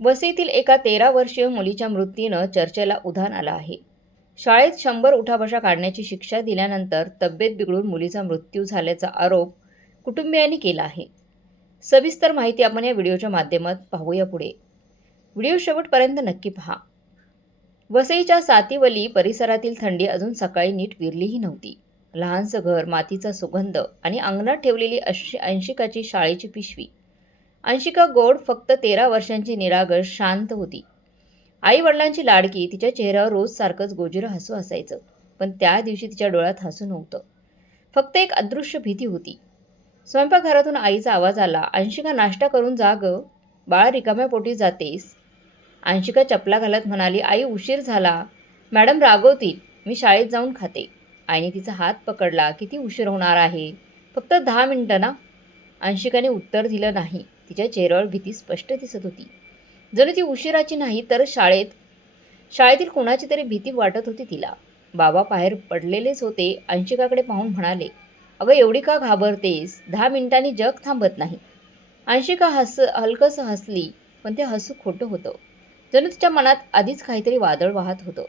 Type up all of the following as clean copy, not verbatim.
वसईतील एका 13 वर्षीय मुलीच्या मृत्यूनं चर्चेला उधाण आलं आहे. शाळेत 100 उठाबशा काढण्याची शिक्षा दिल्यानंतर तब्येत बिघडून मुलीचा मृत्यू झाल्याचा आरोप कुटुंबियांनी केला आहे. सविस्तर माहिती आपण या व्हिडिओच्या माध्यमात पाहूया पुढे. व्हिडिओ शेवटपर्यंत नक्की पहा. वसईच्या सातिवली परिसरातील थंडी अजून सकाळी नीट विरलीही नव्हती. लहानसं घर, मातीचा सुगंध आणि अंगणात ठेवलेली अंशिकाची शाळेची पिशवी. अंशिका गोड फक्त 13 वर्षांची, निरागस, शांत होती. आई वडिलांची लाडकी. तिच्या चेहऱ्यावर रोज सारखंच गोजिरं हसू असायचं. पण त्या दिवशी तिच्या डोळ्यात हसू नव्हतं. फक्त एक अदृश्य भीती होती. स्वयंपाकघरातून आईचा आवाज आला, अंशिका नाश्ता करून जा गं, बाळा रिकाम्या पोटी जातेस. अंशिका चपला घालत म्हणाली, आई उशीर झाला, मॅडम रागवतील, मी शाळेत जाऊन खाते. आईने तिचा हात पकडला. किती उशीर होणार आहे? फक्त 10 मिनिटं ना. अंशिकाने उत्तर दिलं नाही. तिच्या चेहऱ्यावर भीती स्पष्ट दिसत होती. जणू ती उशिराची नाही तर शाळेतील कोणाची तरी भीती वाटत होती तिला. बाबा बाहेर पडलेलेच होते. अंशिकाकडे पाहून म्हणाले, अगं एवढी का घाबरतेस? 10 मिनिटांनी जग थांबत नाही. अंशिका हलकंसं हसली, पण ते हसू खोटं होतं. जणू तिच्या मनात आधीच काहीतरी वादळ वाहत होतं.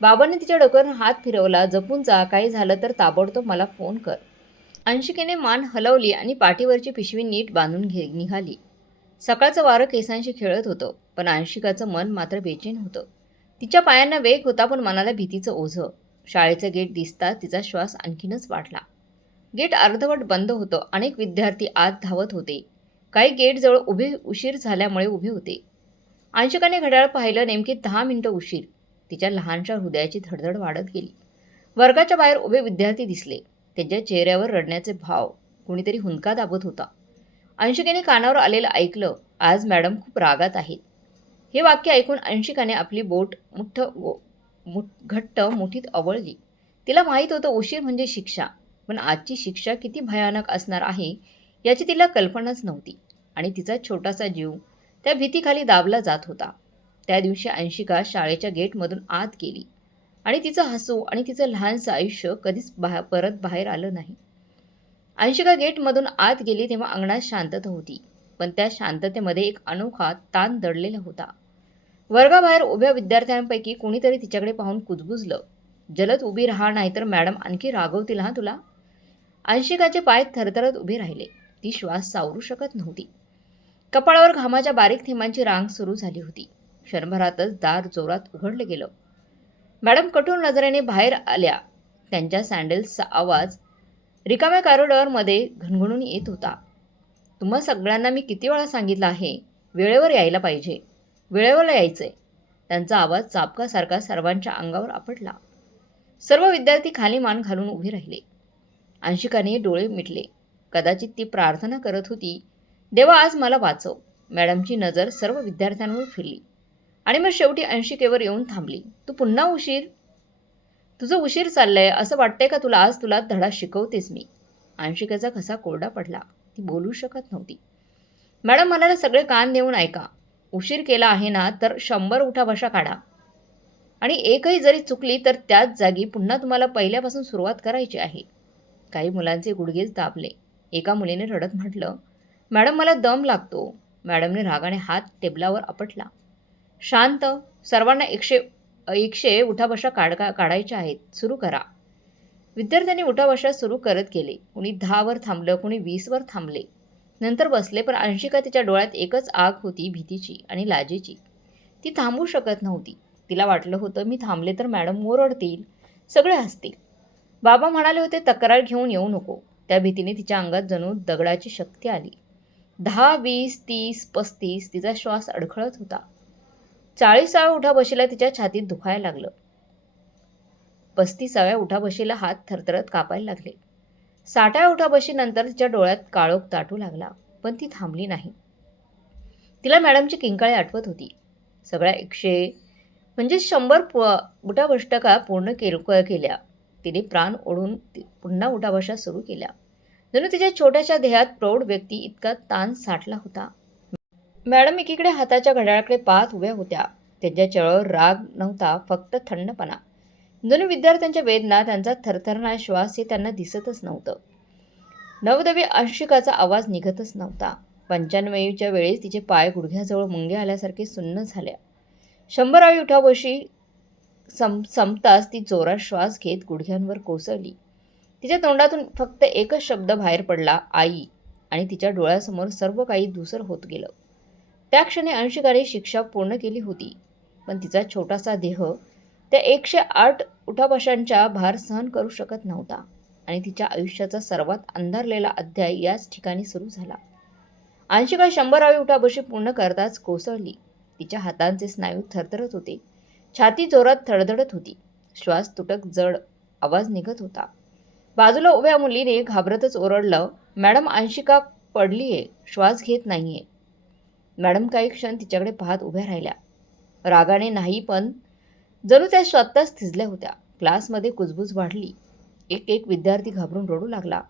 बाबांनी तिच्या डोक्यावर हात फिरवला. जपून जा, काही झालं तर ताबडतोब मला फोन कर. अंशिकेने मान हलवली आणि पाठीवरची पिशवी नीट बांधून निघाली. सकाळचं वारं केसांशी खेळत होतं, पण अंशिकाचं मन मात्र बेचैन होतं. तिच्या पायांना वेग होता, पण मनाला भीतीचं ओझं. शाळेचं गेट दिसताच तिचा श्वास आणखीनच वाढला. गेट अर्धवट बंद होतं. अनेक विद्यार्थी आत धावत होते. काही गेटजवळ उशीर झाल्यामुळे उभे होते. अंशिकाने घड्याळ पाहिलं. नेमकी 10 मिनिटं उशीर. तिच्या लहानशा हृदयाची धडधड वाढत गेली. वर्गाच्या बाहेर उभे विद्यार्थी दिसले. त्यांच्या चेहऱ्यावर रडण्याचे भाव. कुणीतरी हुंदका दाबत होता. अंशिकेने कानावर आलेलं ऐकलं, आज मॅडम खूप रागात आहेत. हे वाक्य ऐकून अंशिकाने आपली बोट घट्ट मुठीत आवळली. तिला माहीत होतं उशीर म्हणजे शिक्षा, पण आजची शिक्षा किती भयानक असणार आहे याची तिला कल्पनाच नव्हती. आणि तिचा छोटासा जीव त्या भीतीखाली दाबला जात होता. त्या दिवशी अंशिका शाळेच्या गेटमधून आत गेली आणि तिचं हसू आणि तिचं लहानसं आयुष्य कधीच परत बाहेर आलं नाही. अंशिका गेटमधून आत गेली तेव्हा अंगणात शांतता होती, पण त्या शांततेमध्ये एक अनोखा ताण दडलेला होता. वर्गाबाहेर उभ्या विद्यार्थ्यांपैकी कोणीतरी तिच्याकडे पाहून कुजबुजलं, जलद उभी राहा, नाहीतर मॅडम आणखी रागवतील हा तुला. अंशिकाचे पाय थरथरत उभे राहिले. ती श्वास सावरू शकत नव्हती. कपाळावर घामाच्या बारीक थेंबांची रांग सुरू झाली होती. क्षणभरातच दार जोरात उघडलं गेलं. मॅडम कठोर नजरेने बाहेर आल्या. त्यांच्या सँडल्सचा आवाज रिकाम्या कॉरिडॉरमध्ये घणघणून येत होता. तुम्हा सगळ्यांना मी किती वेळा सांगितलं आहे, वेळेवर यायला पाहिजे, वेळेवर यायचंय. त्यांचा आवाज चाबकासारखा सर्वांच्या अंगावर आपटला. सर्व विद्यार्थी खाली मान घालून उभे राहिले. अंशिकाने डोळे मिटले. कदाचित ती प्रार्थना करत होती, देवा आज मला वाचव. मॅडमची नजर सर्व विद्यार्थ्यांवर फिरली आणि मग शेवटी अंशिकेवर येऊन थांबली. तू पुन्हा उशीर? तुझं उशीर चाललंय असं वाटतंय का तुला? आज तुला धडा शिकवतेस मी. अंशिकेचा घसा कोरडा पडला. ती बोलू शकत नव्हती. मॅडम म्हणाले, सगळे कान देऊन ऐका. उशीर केला आहे ना तर 100 उठाबशा काढा आणि एकही जरी चुकली तर त्याच जागी पुन्हा तुम्हाला पहिल्यापासून सुरुवात करायची आहे. काही मुलांचे गुडघेच दाबले. एका मुलीने रडत म्हटलं, मॅडम मला दम लागतो. मॅडमने रागाने हात टेबलावर आपटला. शांत. सर्वांना 100 उठाबशा काढायच्या आहेत. सुरू करा. विद्यार्थ्यांनी उठाबशा सुरू करत गेले. कुणी 10 वर थांबलं, कुणी 20 वर थांबले. नंतर बसले. पण अंशिका तिच्या डोळ्यात एकच आग होती, भीतीची आणि लाजेची. ती थांबू शकत नव्हती. तिला वाटलं होतं, मी थांबले तर मॅडम ओरडतील, सगळे हसतील. बाबा म्हणाले होते, तक्रार घेऊन येऊ नको. त्या भीतीने तिच्या अंगात जणू दगडाची शक्ती आली. 10, 20, 30, 35 तिचा श्वास अडखळत होता. 40व्या उठाबशीला तिच्या छातीत दुखायला लागलं. 35व्या उठाबशीला हात थरथरत कापायला लागले. 60व्या उठाबशीनंतर तिच्या डोळ्यात काळोख दाटू लागला. पण ती थांबली नाही. तिला मॅडमची किंकाळी आठवत होती. सगळ्या 100 उठाबशा पूर्ण केल्या. तिने प्राण ओढून पुन्हा उठाबशा सुरू केल्या. जणू तिच्या छोट्याशा देहात प्रौढ व्यक्ती इतका ताण साठला होता. मॅडम एकीकडे हाताच्या घड्याळाकडे पाहत उभ्या होत्या. त्यांच्या चेहऱ्यावर राग नव्हता, फक्त थंडपणा. जणू विद्यार्थ्यांच्या वेदना, त्यांचा थरथरणारा श्वास हे त्यांना दिसतच नव्हतं. नवदवी अंशिकाचा आवाज निघतच नव्हता. 95च्या वेळेस तिचे पाय गुडघ्याजवळ मुंगे आल्यासारखे सुन्न झाल्या. 100व्या उठाबशी संपताच ती जोरात श्वास घेत गुडघ्यांवर कोसळली. तिच्या तोंडातून फक्त एकच शब्द बाहेर पडला, आई. आणि तिच्या डोळ्यासमोर सर्व काही धूसर होत गेलं. त्या क्षणी अंशिकाने शिक्षा पूर्ण केली होती, पण तिचा छोटासा देह त्या 108 उठाबशांचा भार सहन करू शकत नव्हता आणि तिच्या आयुष्याचा सर्वात अंधारलेला अध्याय याच ठिकाणी सुरू झाला. अंशिका 100वी उठाबशी पूर्ण करताच कोसळली. तिच्या हातांचे स्नायू थरथरत होते. छाती जोरात धडधडत होती. श्वास तुटक जड आवाज निघत होता. बाजूला उभ्या मुलीने घाबरतच ओरडलं, मॅडम, अंशिका पडलीये, श्वास घेत नाहीये. मॅडम काही क्षण तिच्याकडे पाहत उभ्या राहिल्या. रागाने नाही, पण जणू त्या स्वतःच थिजल्या होत्या. क्लासमध्ये कुजबूज वाढली. एक एक विद्यार्थी घाबरून रडू लागला.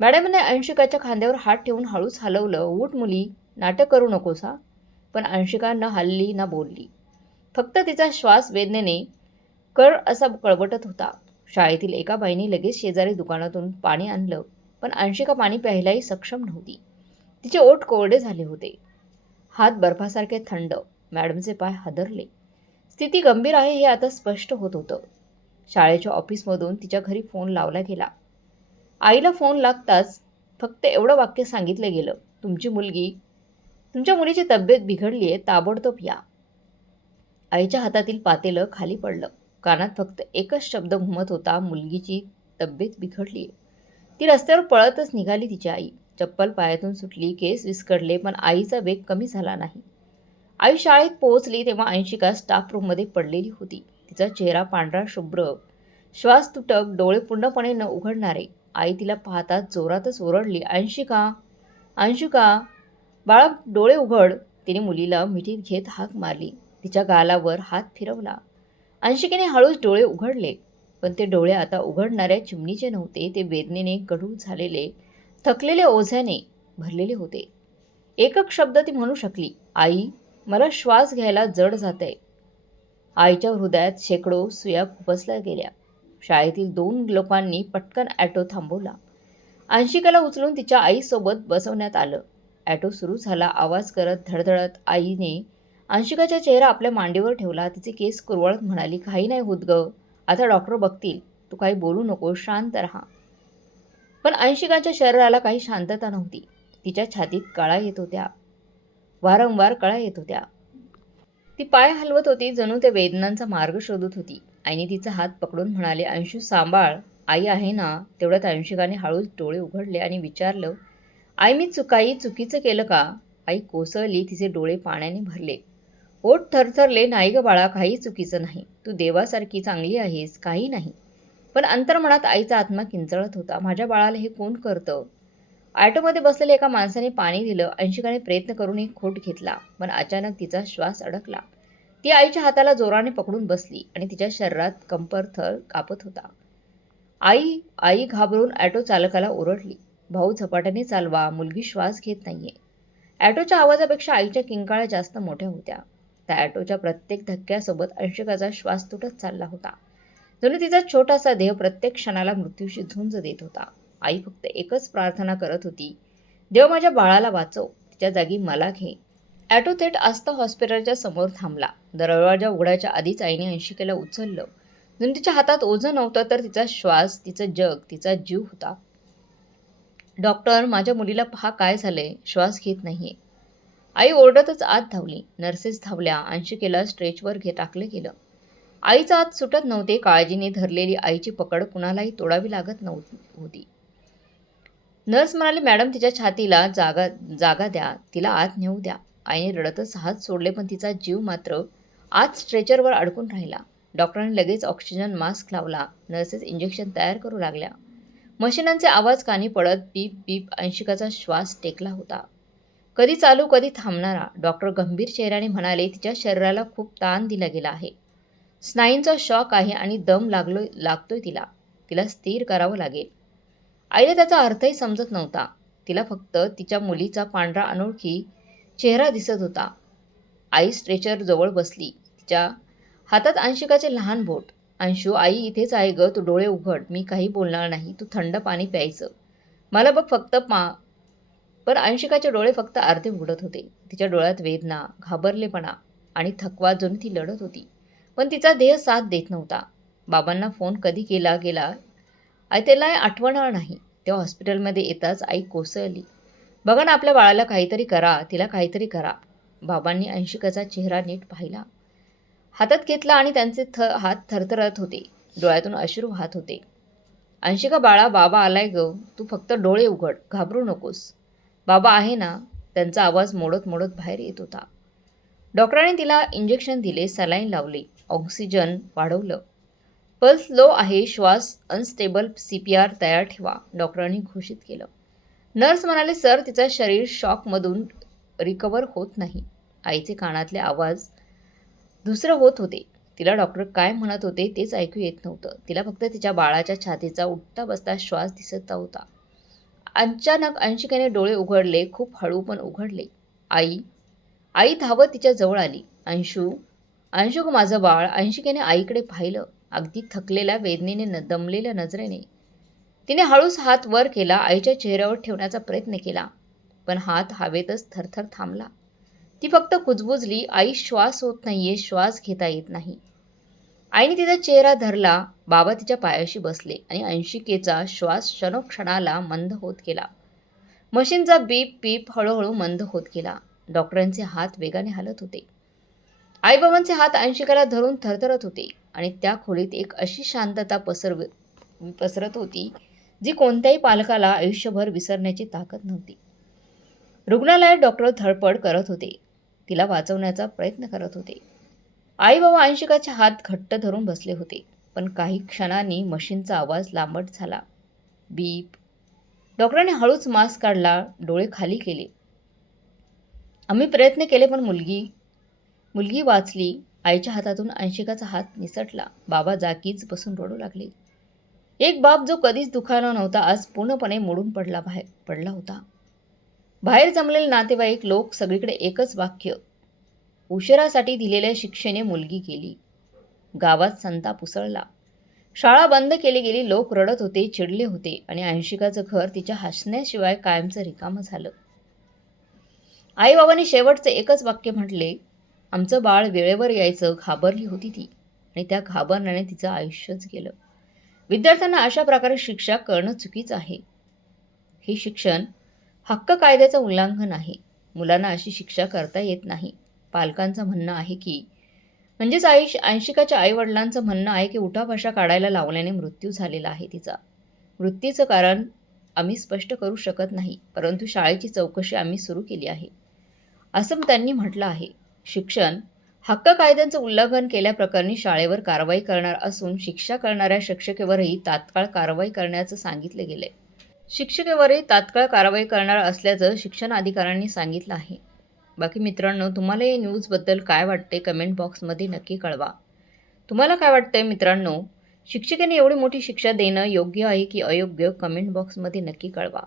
मॅडमने अंशिकाच्या खांद्यावर हात ठेवून हळूच हलवलं. उठ मुली, नाटक करू नकोस हा. पण अंशिका न हलली ना बोलली. फक्त तिचा श्वास वेदनेने कर असा कळवटत होता. शाळेतील एका बाईने लगेच शेजारी दुकानातून पाणी आणलं, पण अंशिका पाणी प्यायलाही सक्षम नव्हती. तिचे ओठ कोरडे झाले होते. हात बर्फासारखे थंड. मॅडमचे पाय हादरले. स्थिती गंभीर आहे हे आता स्पष्ट होत होतं. शाळेच्या ऑफिसमधून तिच्या घरी फोन लावला गेला. आईला फोन लागताच फक्त एवढं वाक्य सांगितलं गेलं, तुमच्या मुलीची तब्येत बिघडली आहे, ताबडतोब या. आईच्या हातातील पातेलं खाली पडलं. कानात फक्त एकच शब्द घुमत होता, मुलगीची तब्येत बिघडली आहे. ती रस्त्यावर पळतच निघाली. तिची आई. चप्पल पायातून सुटली, केस विस्कटले, पण आईचा वेग कमी झाला नाही. आई शाळेत पोहोचली तेव्हा अंशिका स्टाफ रूममध्ये पडलेली होती. तिचा चेहरा पांढरा शुभ्र, श्वास तुटक, डोळे पूर्णपणे न उघडणारे. आई तिला पाहताच जोरातच ओरडली, अंशिका, अंशिका, बाळा डोळे उघड. तिने मुलीला मिठीत घेत हाक मारली. तिच्या गालावर हात फिरवला. अंशिकेने हळूच डोळे उघडले, पण ते डोळे आता उघडणाऱ्या चिमणीचे नव्हते. ते वेदनेने गढूळ झालेले, थकलेले ओझ्याने भरलेले होते. एकच शब्द ती म्हणू शकली, आई, मला श्वास घ्यायला जड जातंय. आईच्या हृदयात शेकडो सुया खुपसल्या गेल्या. शाळेतील 2 लोकांनी पटकन ॲटो थांबवला. अंशिकाला उचलून तिच्या आईसोबत बसवण्यात आलं. ॲटो सुरू झाला. आवाज करत, धडधडत आईने अंशिकाचा चेहरा आपल्या मांडीवर ठेवला. तिचे केस कुरवाळत म्हणाली, काही नाही होत गं, आता डॉक्टर बघतील, तू काही बोलू नको, शांत राहा. पण अंशिकाच्या शरीराला काही शांतता नव्हती. तिच्या छातीत कळा येत होत्या, वारंवार कळा येत होत्या. ती पाय हलवत होती, जणू त्या वेदनांचा मार्ग शोधत होती. आईने तिचा हात पकडून म्हणाले, अंशू सांभाळ, आई आहे ना. तेवढ्यात अंशिकाने हळूच डोळे उघडले आणि विचारलं, आई, मी काही चुकीचं केलं का? आई कोसळली. तिचे डोळे पाण्याने भरले. ओठ थरथरले. नाही ग बाळा, काही चुकीचं नाही. तू देवासारखी चांगली आहेस, काही नाही. पण अंतर्मनात आईचा आत्मा किंचाळत होता, माझ्या बाळाला हे कोण करतं? ऑटोमध्ये बसलेल्या एका माणसाने पाणी दिलं. अंशिकाने प्रयत्न करून एक घोट घेतला, पण अचानक तिचा श्वास अडकला. ती आईच्या हाताला जोराने पकडून बसली आणि तिच्या शरीरात कंपरथर कापत होता. आई, आई घाबरून ऑटो चालकाला ओरडली, भाऊ झपाट्याने चालवा, मुलगी श्वास घेत नाहीये. ॲटोच्या आवाजापेक्षा आईच्या किंकाळ्या जास्त मोठ्या होत्या. त्या ॲटोच्या प्रत्येक धक्क्यासोबत अंशिकाचा श्वास तुटत चालला होता. जणू तिचा छोटासा देह प्रत्येक क्षणाला मृत्यूशी झुंज देत होता. आई फक्त एकच प्रार्थना करत होती, देव माझ्या बाळाला वाचव, तिच्या जागी मला घे. ॲटो थेट आस्था हॉस्पिटलच्या समोर थांबला. दरवाजा उघडायच्या आधीच आईने अंशिकेला उचललं. जणू तिच्या हातात ओझं नव्हतं, तर तिचा श्वास, तिचं जग, तिचा जीव होता. डॉक्टर, माझ्या मुलीला पहा काय झालंय, श्वास घेत नाहीये. आई ओरडतच आत धावली. नर्सेस धावल्या. अंशिकेला स्ट्रेचवर टाकलं गेलं. आईचा हात सुटत नव्हते. काळजीने धरलेली आईची पकड कुणालाही तोडावी लागत होती. नर्स म्हणाली, मॅडम, तिच्या छातीला जागा द्या, तिला आत नेऊ द्या. आईने रडतच हात सोडले, पण तिचा जीव मात्र आत स्ट्रेचरवर अडकून राहिला. डॉक्टरांनी लगेच ऑक्सिजन मास्क लावला. नर्सेस इंजेक्शन तयार करू लागल्या. मशिनांचे आवाज कानी पडत पीप पीप अंशिकाचा श्वास टेकला होता. कधी चालू, कधी थांबणारा. डॉक्टर गंभीर चेहऱ्याने म्हणाले, तिच्या शरीराला खूप ताण दिला गेला आहे. स्नायूंचा शॉक आहे आणि दम लागतोय तिला. तिला स्थिर करावं लागेल. आईला त्याचा अर्थही समजत नव्हता. तिला फक्त तिच्या मुलीचा पांढरा अनोळखी चेहरा दिसत होता. आई स्ट्रेचर जवळ बसली. तिच्या हातात अंशिकाचे लहान बोट. अंशू, आई इथेच आहे ग, तू डोळे उघड, मी काही बोलणार नाही, तू थंड पाणी प्यायचं. मला बघ फक्त पण अंशिकाचे डोळे फक्त अर्धे उघडत होते. तिच्या डोळ्यात वेदना, घाबरलेपणा आणि थकवा जणू ती लढत होती. पण तिचा देह साथ देत नव्हता. बाबांना फोन कधी केला गेला आई त्याला आठवणार नाही. तेव्हा हॉस्पिटलमध्ये येताच आई कोसळली. "बघा ना, आपल्या बाळाला काहीतरी करा, तिला काहीतरी करा." बाबांनी अंशिकाचा चेहरा नीट पाहिला. हातात घेतला आणि त्यांचे हात थरथरत होते. डोळ्यातून अश्रू वाहत होते. "अंशिका बाळा, बाबा आलाय गं. तू फक्त डोळे उघड, घाबरू नकोस. बाबा आहे ना." त्यांचा आवाज मोडत मोडत बाहेर येत होता. डॉक्टरांनी तिला इंजेक्शन दिले, सलाईन लावली, ऑक्सिजन वाढवलं. पल्स लो आहे, श्वास अनस्टेबल, CPR तयार ठेवा, डॉक्टरांनी घोषित केलं. नर्स म्हणाले, सर तिचं शरीर शॉकमधून रिकवर होत नाही. आईचे कानातले आवाज दुसरं होत होते. तिला डॉक्टर काय म्हणत होते तेच ऐकू येत नव्हतं. तिला फक्त तिच्या बाळाच्या छातीचा उठता बसता श्वास दिसत होता. अचानक अंशिकेने डोळे उघडले, खूप हळू पण उघडले. आई आई धावत तिच्या जवळ आली. अंशू अंशू माझं बाळ. अंशिकेने आईकडे पाहिलं. अगदी थकलेल्या वेदनेने दमलेल्या नजरेने तिने हळूच हात वर केला. आईच्या चेहऱ्यावर ठेवण्याचा प्रयत्न केला, पण हात हवेतच थरथर थांबला. ती फक्त कुजबुजली, आई श्वास होत नाहीये, श्वास घेता येत नाही. आईने तिचा चेहरा धरला. बाबा तिच्या पायाशी बसले आणि अंशिकेचा श्वास क्षणोक्षणाला मंद होत गेला. मशीनचा बीप बीप हळूहळू मंद होत गेला. डॉक्टरांचे हात वेगाने हलत होते. आईबाबांचे हात अंशिकाला धरून थरथरत होते आणि त्या खोलीत एक अशी शांतता पसरत होती जी कोणत्याही पालकाला आयुष्यभर विसरण्याची ताकद नव्हती. रुग्णालयात डॉक्टर धडपड करत होते. तिला वाचवण्याचा प्रयत्न करत होते. आई बाबा अंशिकाचे हात घट्ट धरून बसले होते. पण काही क्षणांनी मशीनचा आवाज लांबट झाला. बीप. डॉक्टरांनी हळूच मास्क काढला, डोळे खाली केले. आम्ही प्रयत्न केले पण मुलगी वाचली. आईच्या हातातून अंशिकाचा हात निसटला. बाबा जागीच बसून रडू लागले. एक बाप जो कधीच दुखावला नव्हता आज पूर्णपणे मोडून पडला होता. बाहेर जमलेले नातेवाईक लोक सगळीकडे एकच वाक्य, उशिरासाठी दिलेल्या शिक्षेने मुलगी गेली. गावात संताप उसळला. शाळा बंद केली गेली. लोक रडत होते, चिडले होते आणि अंशिकाचं घर तिच्या हसण्याशिवाय कायमचं रिकामं झालं. आईबाबांनी शेवटचं एकच वाक्य म्हटले, आमचं बाळ वेळेवर यायचं. घाबरली होती ती आणि त्या घाबरण्याने तिचं आयुष्यच गेलं. विद्यार्थ्यांना अशा प्रकारे शिक्षा करणं चुकीचं आहे. हे शिक्षण हक्क कायद्याचं उल्लंघन आहे. मुलांना अशी शिक्षा करता येत नाही. पालकांचं म्हणणं आहे की म्हणजेच अंशिकाच्या आईवडिलांचं म्हणणं आहे की उठाभाषा काढायला लावल्याने मृत्यू झालेला आहे तिचा. मृत्यूचं कारण आम्ही स्पष्ट करू शकत नाही, परंतु शाळेची चौकशी आम्ही सुरू केली आहे, असं त्यांनी म्हटलं आहे. शिक्षण हक्क कायद्यांचं उल्लंघन केल्याप्रकरणी शाळेवर कारवाई करणार असून शिक्षा करणाऱ्या शिक्षकेवरही तात्काळ कारवाई करण्याचं सांगितले गेले. शिक्षकेवरही तात्काळ कारवाई करणार असल्याचं शिक्षण अधिकाऱ्यांनी सांगितलं आहे. बाकी मित्रांनो, तुम्हाला या न्यूजबद्दल काय वाटते कमेंट बॉक्समध्ये नक्की कळवा. तुम्हाला काय वाटतंय मित्रांनो, शिक्षकाने एवढी मोठी शिक्षा देणं योग्य आहे की अयोग्य कमेंट बॉक्समध्ये नक्की कळवा.